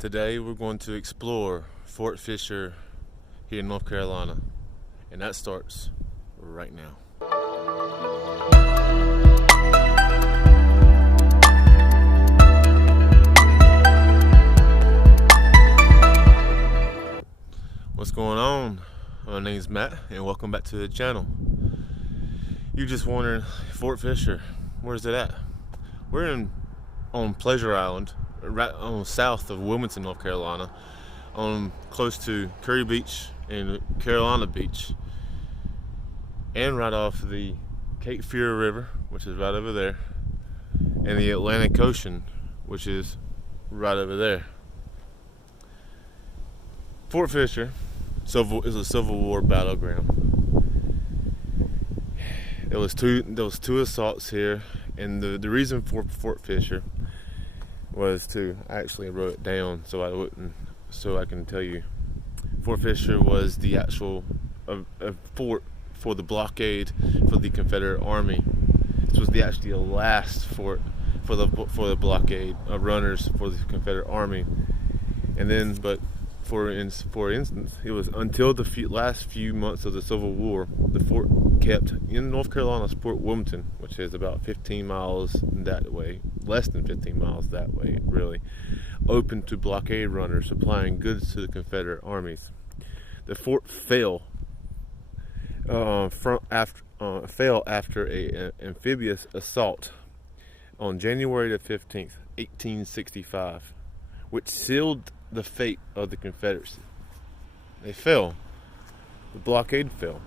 Today we're going to explore Fort Fisher here in North Carolina, and that starts right now. What's going on? My name's Matt, and welcome back to the channel. You're just wondering, Fort Fisher, where's it at? We're on Pleasure Island, right on south of Wilmington, North Carolina, close to Kure Beach and Carolina Beach, and right off the Kure River, which is right over there, and the Atlantic Ocean, which is right over there. Fort Fisher is a Civil War battleground. There was two assaults here, and the reason for Fort Fisher was to, I actually wrote it down so I can tell you. Fort Fisher was the actual fort for the blockade for the Confederate Army. This was actually the last fort for the blockade runners for the Confederate Army. And then, but for instance, it was until the last few months of the Civil War, the fort kept in North Carolina's Fort Wilmington, which is about 15 miles that way, less than 15 miles that way, really, open to blockade runners supplying goods to the Confederate armies. The fort fell after an amphibious assault on January the 15th, 1865, which sealed the fate of the Confederacy. They fell. The blockade fell.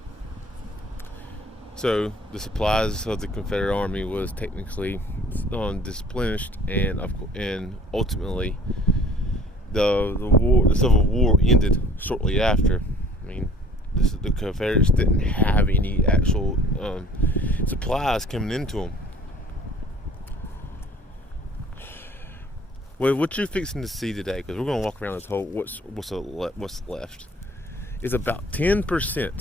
So the supplies of the Confederate Army was technically diminished, and ultimately the Civil War ended shortly after. I mean, the Confederates didn't have any actual supplies coming into them. Well, what you're fixing to see today, because we're going to walk around this whole what's left, is about 10%,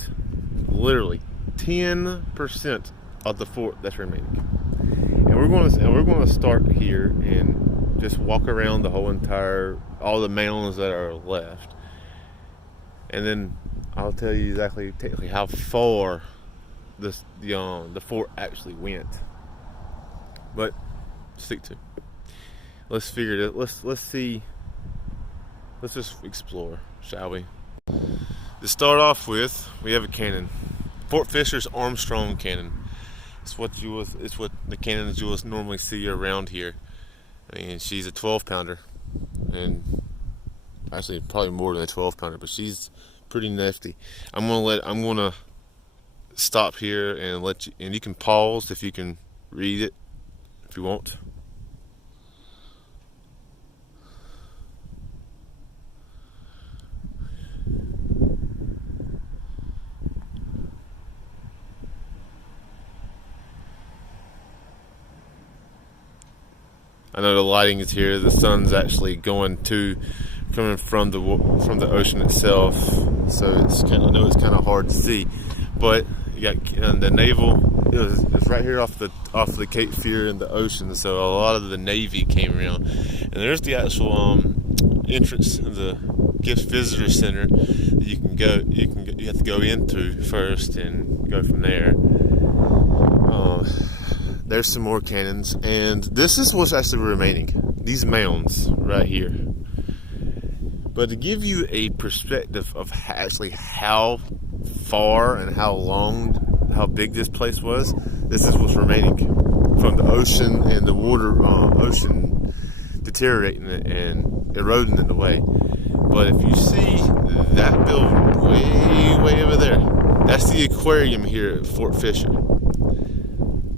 literally 10% of the fort that's remaining. And we're going to start here and just walk around all the mounds that are left, and then I'll tell you technically how far the fort actually went. But stick to. Let's figure it. Let's see. Let's just explore, shall we? To start off with, we have a cannon. Fort Fisher's Armstrong cannon. It's what the cannons you will normally see around here. I mean, she's a 12-pounder, and actually probably more than a 12-pounder, but she's pretty nifty. I'm gonna stop here and you can pause if you can read it if you want. I know the lighting is here. The sun's actually coming from the ocean itself, so I know it's kind of hard to see. But you got the naval. It's right here off the Cape Fear in the ocean. So a lot of the Navy came around, and there's the actual entrance of the Gift Visitor Center that you can go. You have to go into first and go from there. There's some more cannons, and this is what's actually remaining. These mounds right here. But to give you a perspective of actually how far and how big this place was, this is what's remaining from the ocean and the ocean deteriorating and eroding in the way. But if you see that building way over there, that's the aquarium here at Fort Fisher.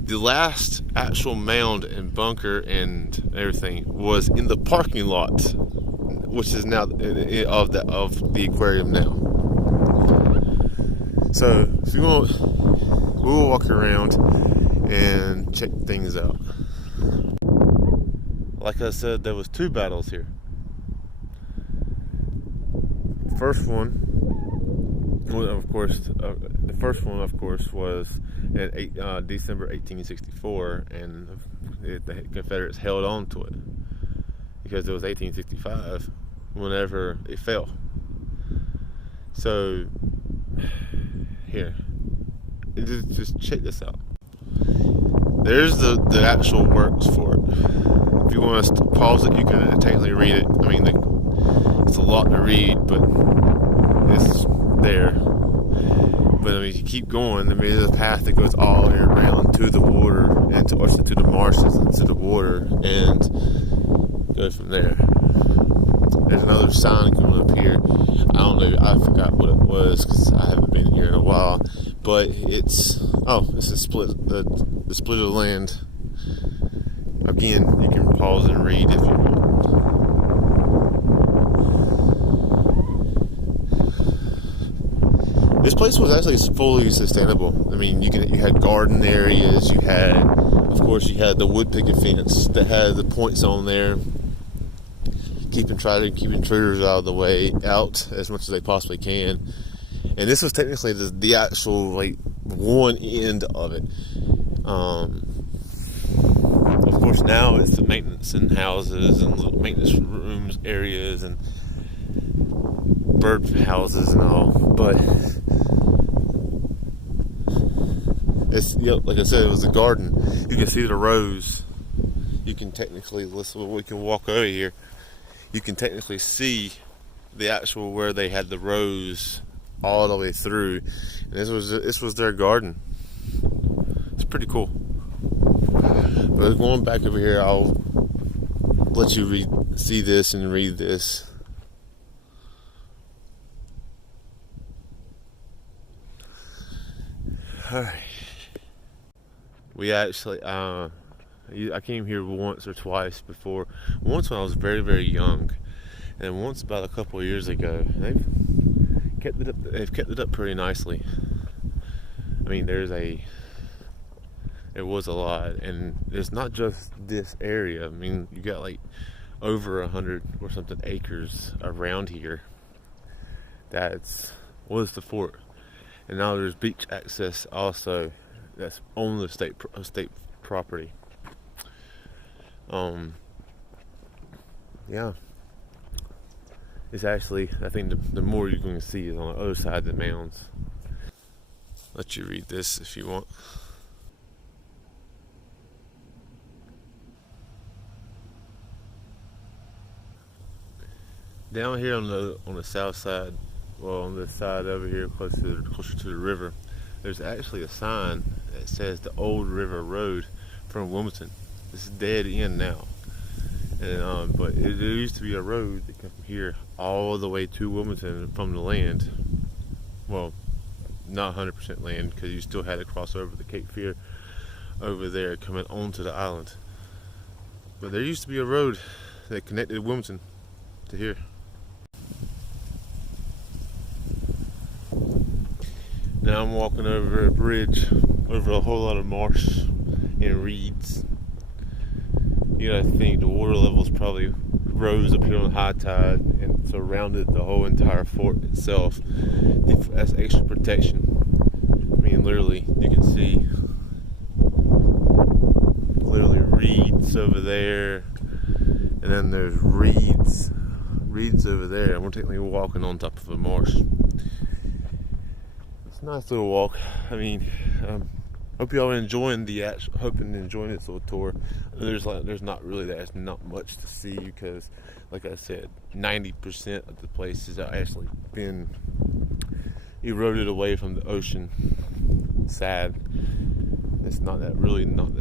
The last actual mound and bunker and everything was in the parking lot, which is now of the aquarium now. So if you want, we'll walk around and check things out. Like I said, there was two battles here. The first one, of course, was in December 1864, and the Confederates held on to it because it was 1865. whenever it fell. So here, just check this out. There's the actual works for it. If you want us to pause it, you can technically read it. I mean, it's a lot to read, but it's there. But I mean, if you keep going, I mean, there's a path that goes all the way around to the water and to the marshes and to the water, and go from there. There's another sign coming up here. I don't know. I forgot what it was because I haven't been here in a while. But it's a split. The split of land. Again, you can pause and read if you want. This place was actually fully sustainable. I mean, you had garden areas. You had the wood picket fence that had the points on there, keeping intruders out as much as they possibly can. And this was technically the actual one end of it. Of course, now it's the maintenance and houses and little maintenance rooms areas and bird houses and all. But it's like I said, it was a garden. You can see the rows. You can technically we can walk over here. You can technically see the actual where they had the rows all the way through, and this was their garden. It's pretty cool. But going back over here, I'll let you see this and read this. All right. We actually, I came here once or twice before. Once when I was very, very young, and once about a couple of years ago. They've kept it up pretty nicely. I mean, there was a lot, and it's not just this area. I mean, you got over 100 or something acres around here. Was the fort, and now there's beach access also. That's on the state property. Yeah. It's actually, I think the more you're going to see is on the other side of the mounds. Let you read this if you want. Down here on the south side, well, on this side over here, closer to the river, there's actually a sign that says the Old River Road from Wilmington. This is dead end now. And but there used to be a road that came from here all the way to Wilmington from the land. Well, not 100% land, because you still had to cross over the Cape Fear over there coming onto the island. But there used to be a road that connected Wilmington to here. Now I'm walking over a bridge over a whole lot of marsh and reeds. You gotta think the water levels probably rose up here on high tide and surrounded the whole entire fort itself. That's extra protection. I mean, literally, you can see clearly reeds over there, and then there's reeds over there, and we're technically walking on top of a marsh. It's a nice little walk. I mean, hope y'all are enjoying this little tour. There's not much to see because, like I said, 90% of the places are actually been eroded away from the ocean. Sad. It's that's probably not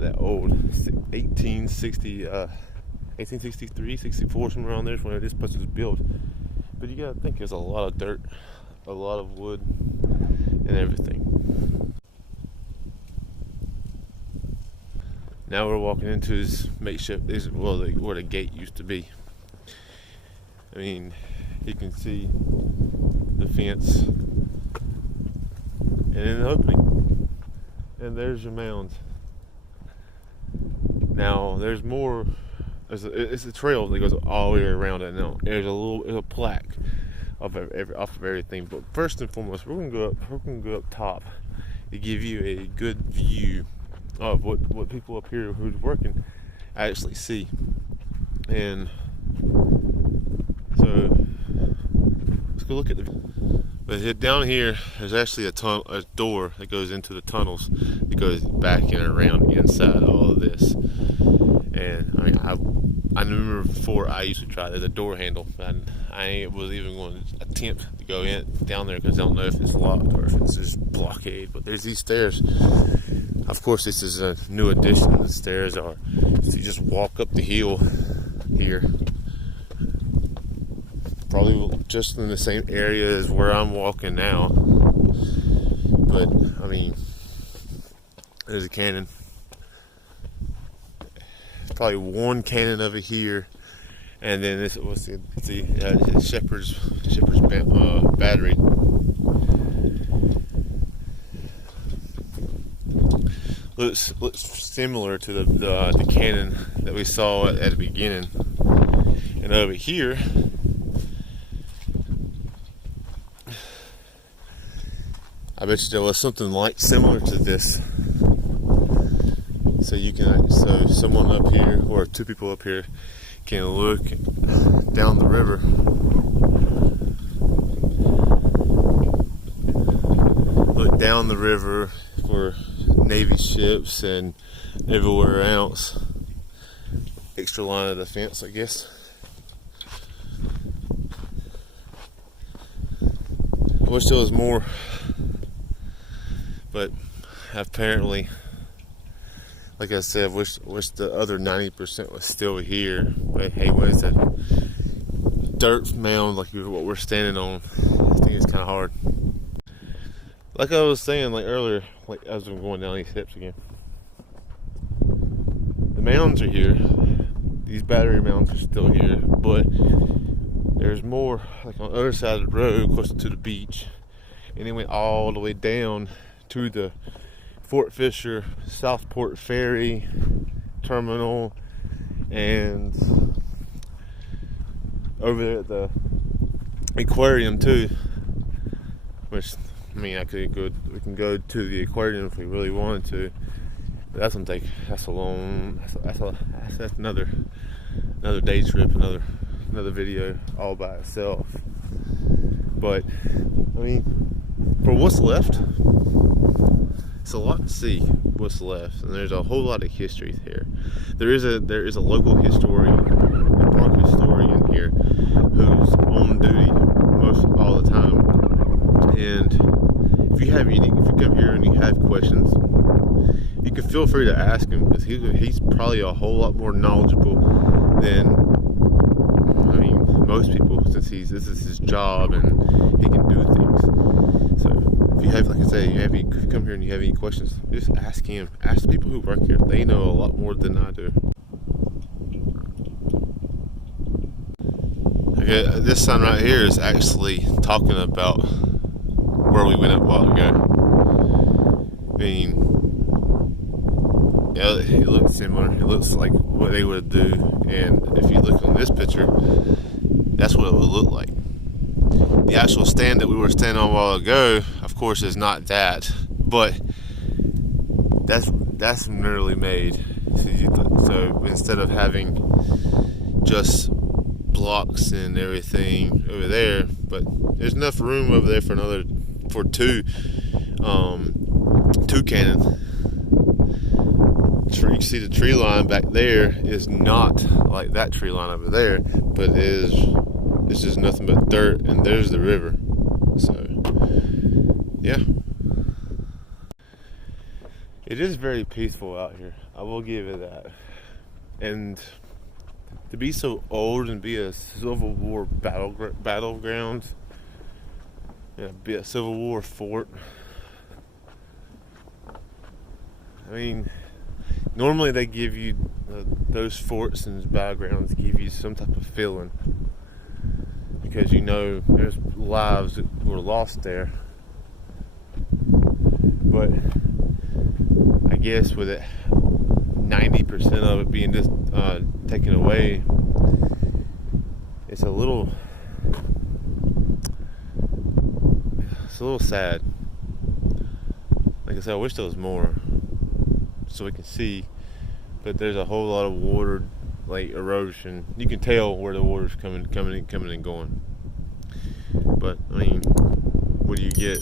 that old. 1863, 64, somewhere around there is when this place was built. But you gotta think there's a lot of dirt, a lot of wood, and everything. Now we're walking into his makeshift, where the gate used to be. I mean, you can see the fence and an opening, and there's your mound. Now there's more. It's a trail that goes all the way around it. Now there's a plaque off of everything. But first and foremost, we're gonna go up top to give you a good view of what people up here who's working actually see. And so a look at the. But down here, there's actually a door that goes into the tunnels that goes back and around inside all of this. And I mean, I remember before I used to try. There's a door handle, and I was even going to attempt to go down there because I don't know if it's locked or if it's just blockade. But there's these stairs. Of course, this is a new addition. The stairs are. So you just walk up the hill here. Probably just in the same area as where I'm walking now. But I mean, there's a cannon. Probably one cannon over here, and then this was the Shepherd's battery. Looks similar to the cannon that we saw at the beginning. And over here, I bet you there was something like similar to this. So someone up here, or two people up here, can look down the river. Look down the river for Navy ships and everywhere else. Extra line of defense, I guess. I wish there was more, but apparently, like I said, wish the other 90% was still here. But hey, when it's a dirt mound like what we're standing on, I think it's kind of hard. Like I was saying, like earlier, like as I'm going down these steps again, the mounds are here. These battery mounds are still here, but there's more like on the other side of the road, closer to the beach, and it went all the way down to the Fort Fisher Southport Ferry Terminal, and over there at the aquarium too. Which, I mean, we can go to the aquarium if we really wanted to. But that's gonna take. That's another day trip, another video all by itself. But I mean, for what's left, it's a lot to see what's left, and there's a whole lot of history here. There is a local historian, a park historian here, who's on duty all the time. And if you come here and you have questions, you can feel free to ask him, because he's probably a whole lot more knowledgeable than, I mean, most people, since this is his job and he can do things. So if you have, like I say, if you come here and you have any questions, just ask him. Ask the people who work here. They know a lot more than I do. Okay, this sign right here is actually talking about where we went a while ago. I mean, yeah, it looks similar. It looks like what they would do, and if you look on this picture, that's what it would look like. The actual stand that we were standing on a while ago, of course, is not that, but that's nearly made. So instead of having just blocks and everything over there, but there's enough room over there for two cannon. You see the tree line back there is not like that tree line over there, but it's just nothing but dirt, and there's the river. So yeah, it is very peaceful out here, I will give it that. And to be so old and be a Civil War battleground, yeah, be a Civil War fort. I mean, normally they give you those forts and battlegrounds give you some type of feeling, because you know there's lives that were lost there. But I guess with it 90% of it being just taken away, it's a little sad. Like I said, I wish there was more so we can see, but there's a whole lot of water, like erosion. You can tell where the water's coming and going. But I mean, what do you get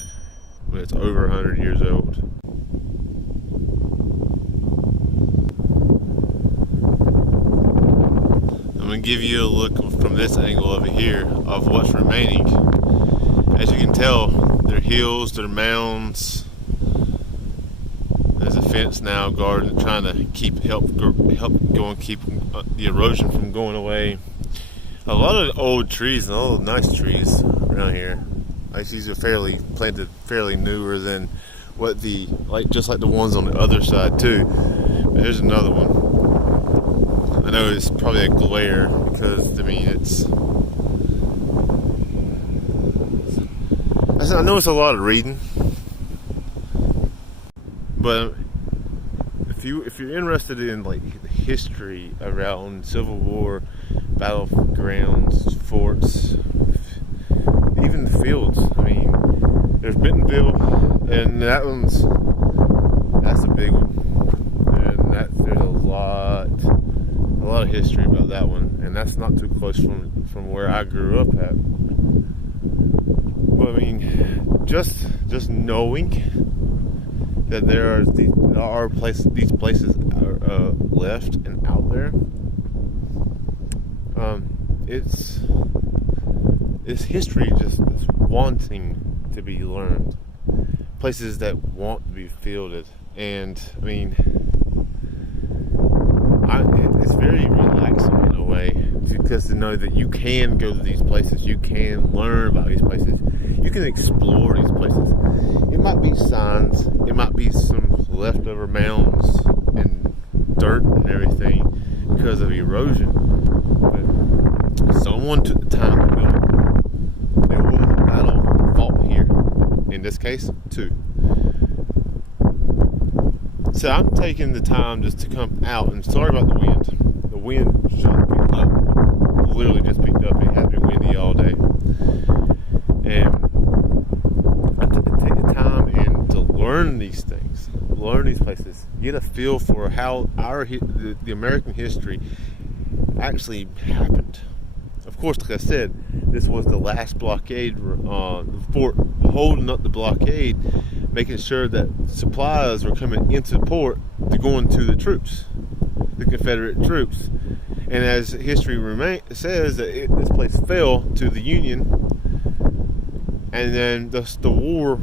when it's over 100 years old? I'm going to give you a look from this angle over here of what's remaining. As you can tell, there are hills, there are mounds. There's a fence now guarding, trying to keep the erosion from going away. A lot of old trees and all the nice trees around here. These are planted fairly newer than what just like the ones on the other side too. But here's another one. I know it's probably a glare because I mean I know it's a lot of reading, but if you're interested in like the history around Civil War, battlegrounds, forts, even the fields. I mean, there's Bentonville, and that's a big one, and there's a lot of history about that one, and that's not too close from where I grew up at. But I mean, just knowing that there are these places are left and out there, it's history just wanting to be learned, places that want to be fielded. And I mean, it's very relaxing in a way, because to know that you can go to these places, you can learn about these places, you can explore these places. It might be signs, it might be some leftover mounds and dirt and everything because of erosion, but someone took the time to build it. There was a battle fought here, in this case, 2. So I'm taking the time just to come out, and sorry about the wind. The wind just picked up, literally just picked up. It has been windy all day. And I take the time and to learn these things, learn these places, get a feel for how the American history actually happened. Of course, like I said, this was the last blockade, the fort holding up the blockade, making sure that supplies were coming into port to go into the troops, the Confederate troops. And as history says, that this place fell to the Union, and then the war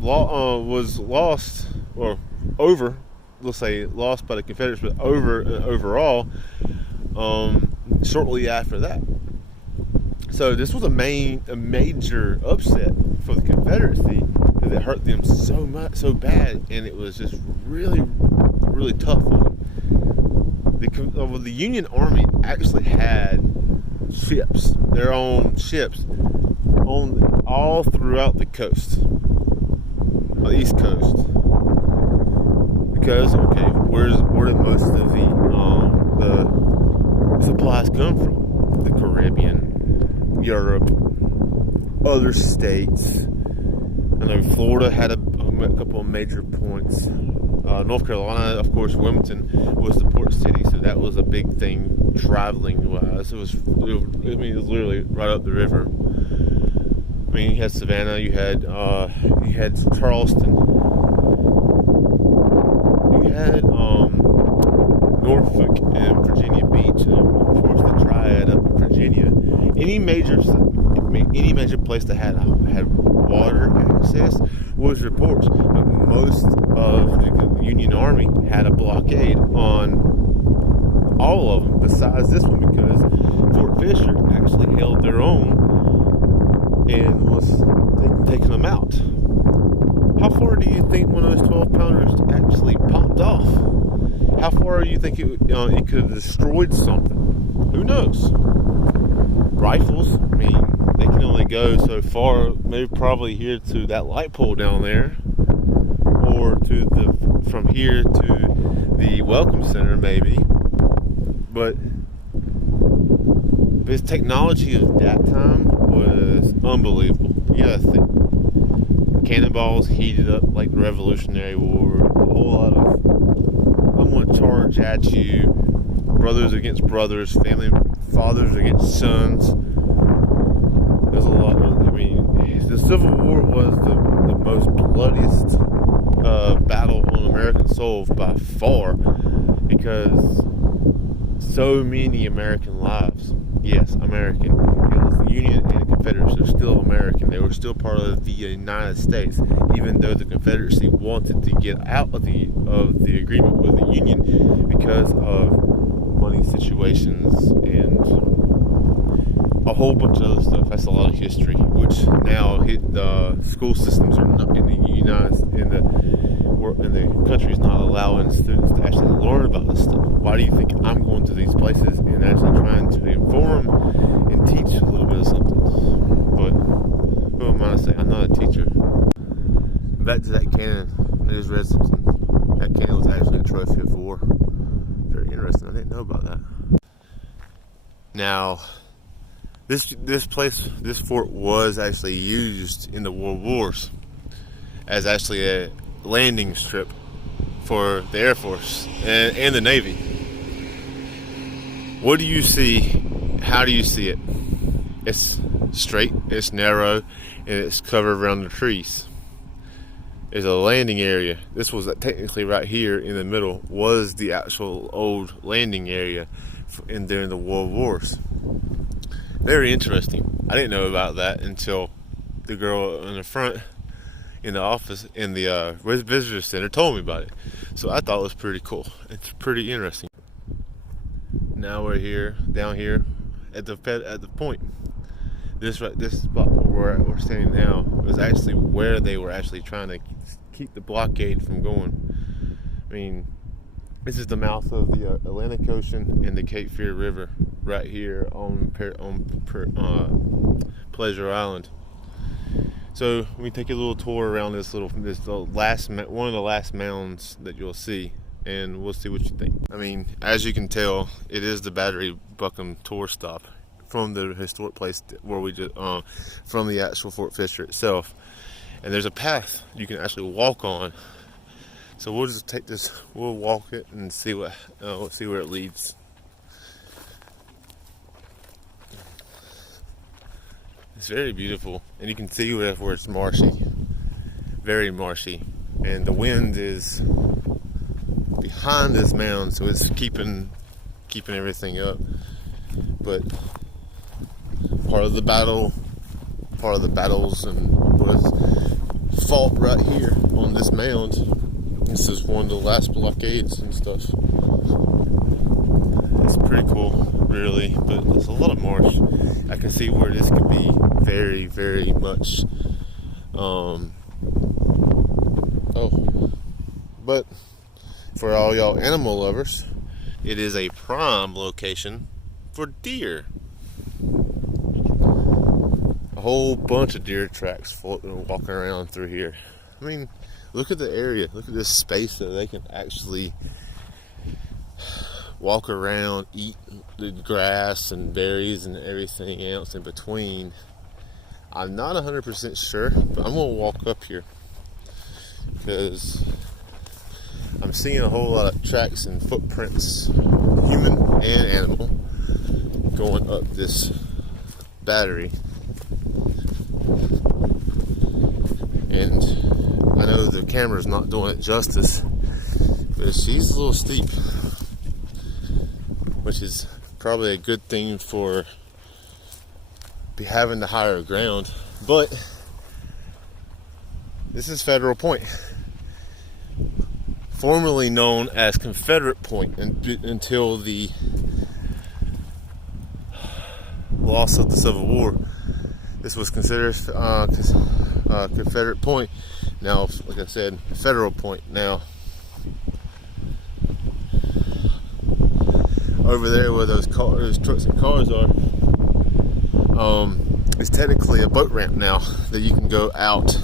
was lost, or over, let's say lost by the Confederates, but overall, shortly after that. So this was a major upset for the Confederacy, because it hurt them so bad, and it was just really, really tough for them. The Union Army actually had ships, their own ships, all throughout the coast, the East Coast. Because where did most of the supplies come from? The Caribbean, Europe, other states. I know Florida had a couple of major points. North Carolina, of course, Wilmington was the port city, so that was a big thing traveling wise. It was literally right up the river. I mean, you had Savannah, you had Charleston, you had Norfolk and Virginia Beach, and of course the Triad up in Virginia. Any major place that had water access was reports, but most of the Union Army had a blockade on all of them besides this one, because Fort Fisher actually held their own and was taking them out. How far do you think one of those 12-pounders actually popped off? How far do you think it could have destroyed something? Who knows? Rifles, I mean, they can only go so far, maybe probably here to that light pole down there, or from here to the Welcome Center maybe. But his technology of that time was unbelievable. You gotta think. Cannonballs heated up like the Revolutionary War. A whole lot of, I'm gonna charge at you. Brothers against brothers, fathers against sons. There's a lot of, solved by far, because so many American lives, yes, American, the Union and the Confederacy are still American. They were still part of the United States, even though the Confederacy wanted to get out of the agreement with the Union because of money situations and a whole bunch of other stuff. That's a lot of history, which now hit the school systems are not in the country is not allowing students to actually learn about this stuff. Why do you think I'm going to these places and actually trying to inform and teach a little bit of something? But who am I to say? I'm not a teacher. Back to that cannon. I just read something. That cannon was actually a trophy of war. Very interesting. I didn't know about that. Now, this fort was actually used in the World Wars as actually a landing strip for the Air Force and the Navy. What do you see? How do you see it? It's straight, it's narrow, and it's covered around the trees. There's a landing area. This was technically right here in the middle was the actual old landing area during the World Wars. Very interesting. I didn't know about that until the girl in the front in the office in the visitor center told me about it. So I thought it was pretty cool. It's pretty interesting. Now we're here, down here at the point. This spot where we're standing now was actually where they were actually trying to keep the blockade from going. I mean, this is the mouth of the Atlantic Ocean and the Cape Fear River right here on Pleasure Island. So we take a little tour around one of the last mounds that you'll see, and we'll see what you think. I mean, as you can tell, it is the Battery Buckham tour stop from the historic place where we just from the actual Fort Fisher itself, and there's a path you can actually walk on. So we'll just take this, we'll walk it and see where it leads. It's very beautiful, and you can see where it's marshy, very marshy, and the wind is behind this mound, so it's keeping everything up. But part of the battles and was fought right here on this mound. This is one of the last blockades and stuff. It's pretty cool, really, but there's a lot of marsh. I can see where this could be very, very much. But for all y'all animal lovers, it is a prime location for deer. A whole bunch of deer tracks walking around through here. I mean, look at the area. Look at this space that they can actually walk around, eat the grass and berries and everything else in between. I'm not 100% sure, but I'm going to walk up here because I'm seeing a whole lot of tracks and footprints, human and animal, going up this battery. And I know the camera's not doing it justice, but she's a little steep, which is probably a good thing for having the higher ground. But this is Federal Point, formerly known as Confederate Point until the loss of the Civil War. This was considered Confederate Point. Now, like I said, Federal Point now. Over there where those trucks and cars are, it's technically a boat ramp now that you can go out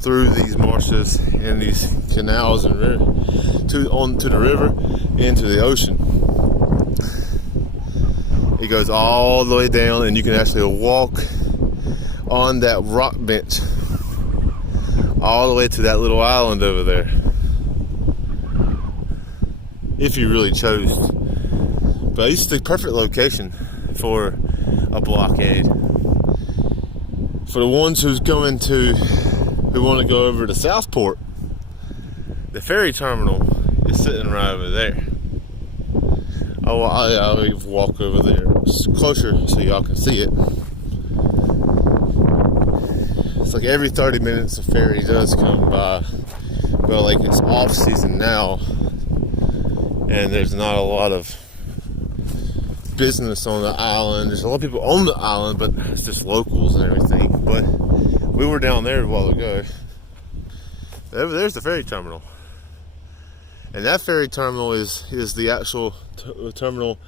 through these marshes and these canals and onto the river into the ocean. It goes all the way down, and you can actually walk on that rock bench all the way to that little island over there, if you really chose. But it's the perfect location for a blockade. For the ones who want to go over to Southport, The ferry terminal is sitting right over there. Oh, I'll walk over there closer so y'all can see it. It's like every 30 minutes a ferry does come by, but like it's off season now, and there's not a lot of business on the island. There's a lot of people on the island, but it's just locals and everything. But we were down there a while ago. There's the ferry terminal. And that ferry terminal is the actual terminal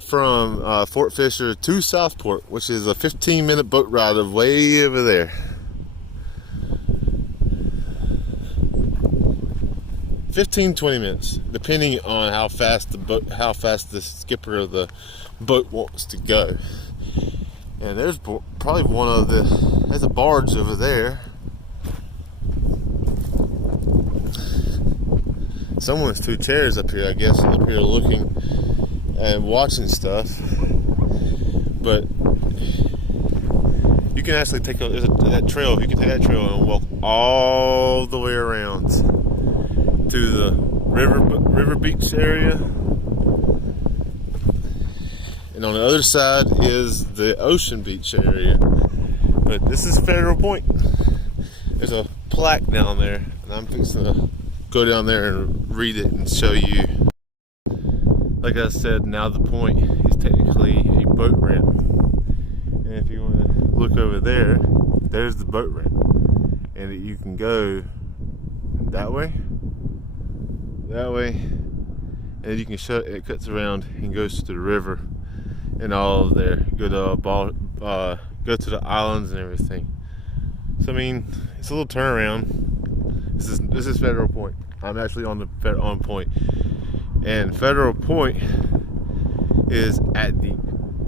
from Fort Fisher to Southport, which is a 15-minute boat ride of way over there. 15-20 minutes, depending on how fast the skipper of the boat wants to go. And there's probably there's a barge over there. Someone's two chairs up here, I guess, up here looking and watching stuff. But you can actually take that trail. You can take that trail and walk all the way around to the river beach area. And on the other side is the ocean beach area. But this is Federal Point. There's a plaque down there, and I'm fixing to go down there and read it and show you. Like I said, now the point is technically a boat ramp. And if you want to look over there, there's the boat ramp. And you can go that way, and you can it cuts around and goes to the river and all of there. Go to the islands and everything. So I mean, it's a little turnaround. This is Federal Point. I'm actually on point, and Federal Point is at the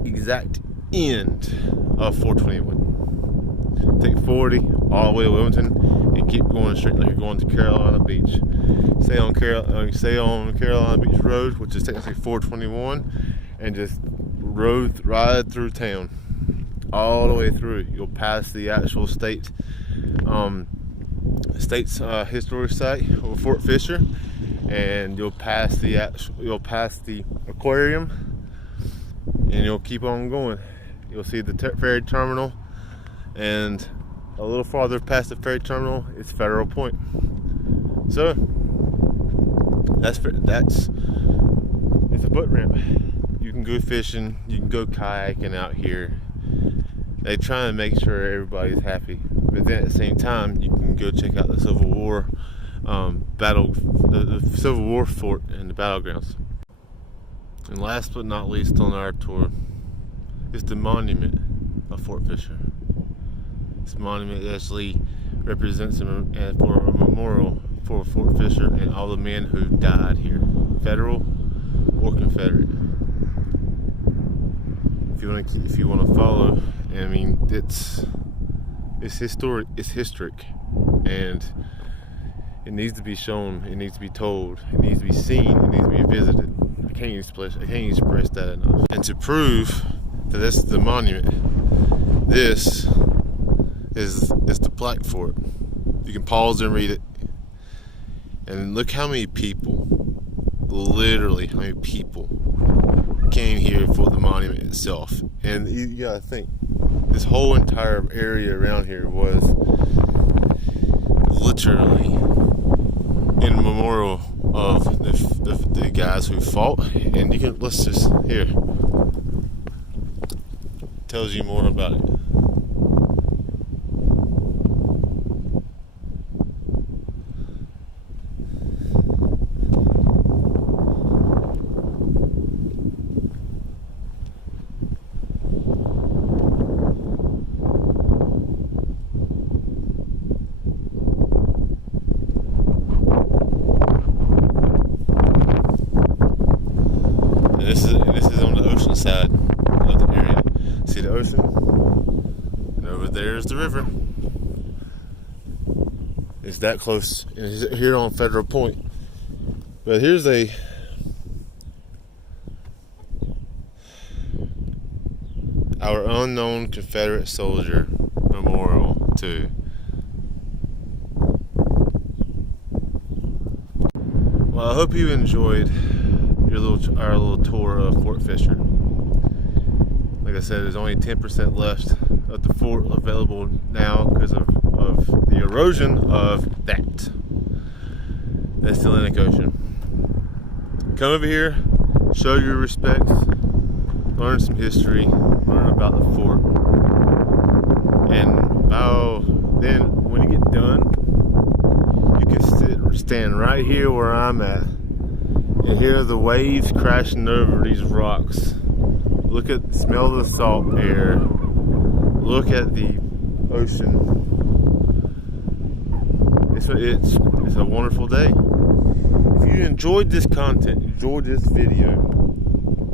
exact end of 421. Take 40 all the way to Wilmington and keep going straight like you're going to Carolina Beach. Stay on Carolina Beach Road, which is technically 421, and just ride through town all the way through. You'll pass the actual state's historic site over Fort Fisher, and you'll pass the aquarium, and you'll keep on going. You'll see the ferry terminal, and a little farther past the ferry terminal is Federal Point. So it's a boat ramp. You can go fishing, you can go kayaking out here. They try and make sure everybody's happy, but then at the same time, you can go check out the Civil War the Civil War fort and the battlegrounds. And last but not least on our tour is the monument of Fort Fisher. This monument actually represents for a memorial for Fort Fisher and all the men who died here, Federal or Confederate. If you want to follow, I mean, it's historic, it's historic, and it needs to be shown, it needs to be told, it needs to be seen, it needs to be visited. I can't express that enough. And to prove that this is the monument, this is the plaque for it. You can pause and read it, and look how many people, literally how many people came here for the monument itself. And you gotta think, this whole entire area around here was literally in memorial of the guys who fought. And you can, let's just, here, tells you more about it. This is on the ocean side of the area. See the ocean? And over there is the river. It's that close. And it's here on Federal Point. But here's our unknown Confederate soldier memorial to Well, I hope you enjoyed our little tour of Fort Fisher. Like I said, there's only 10% left of the fort available now because of the erosion of that's the Atlantic Ocean. Come over here, show your respects, learn some history, learn about the fort, and then when you get done, you can stand right here where I'm at and hear the waves crashing over these rocks. Smell the salt air. Look at the ocean. It's a wonderful day. If you enjoyed this content, enjoyed this video,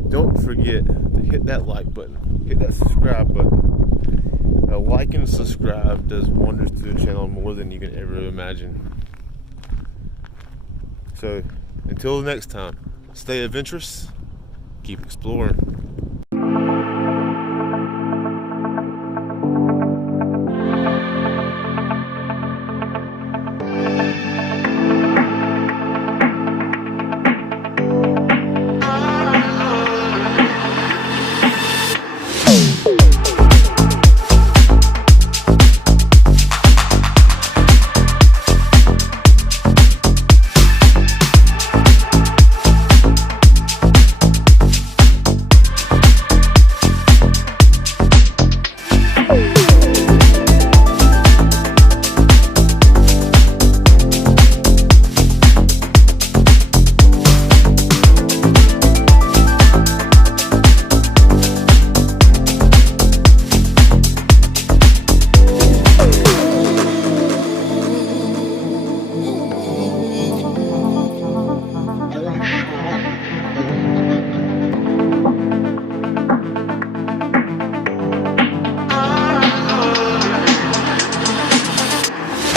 don't forget to hit that like button, hit that subscribe button. A like and subscribe does wonders to the channel, more than you can ever imagine. So until next time, stay adventurous, keep exploring.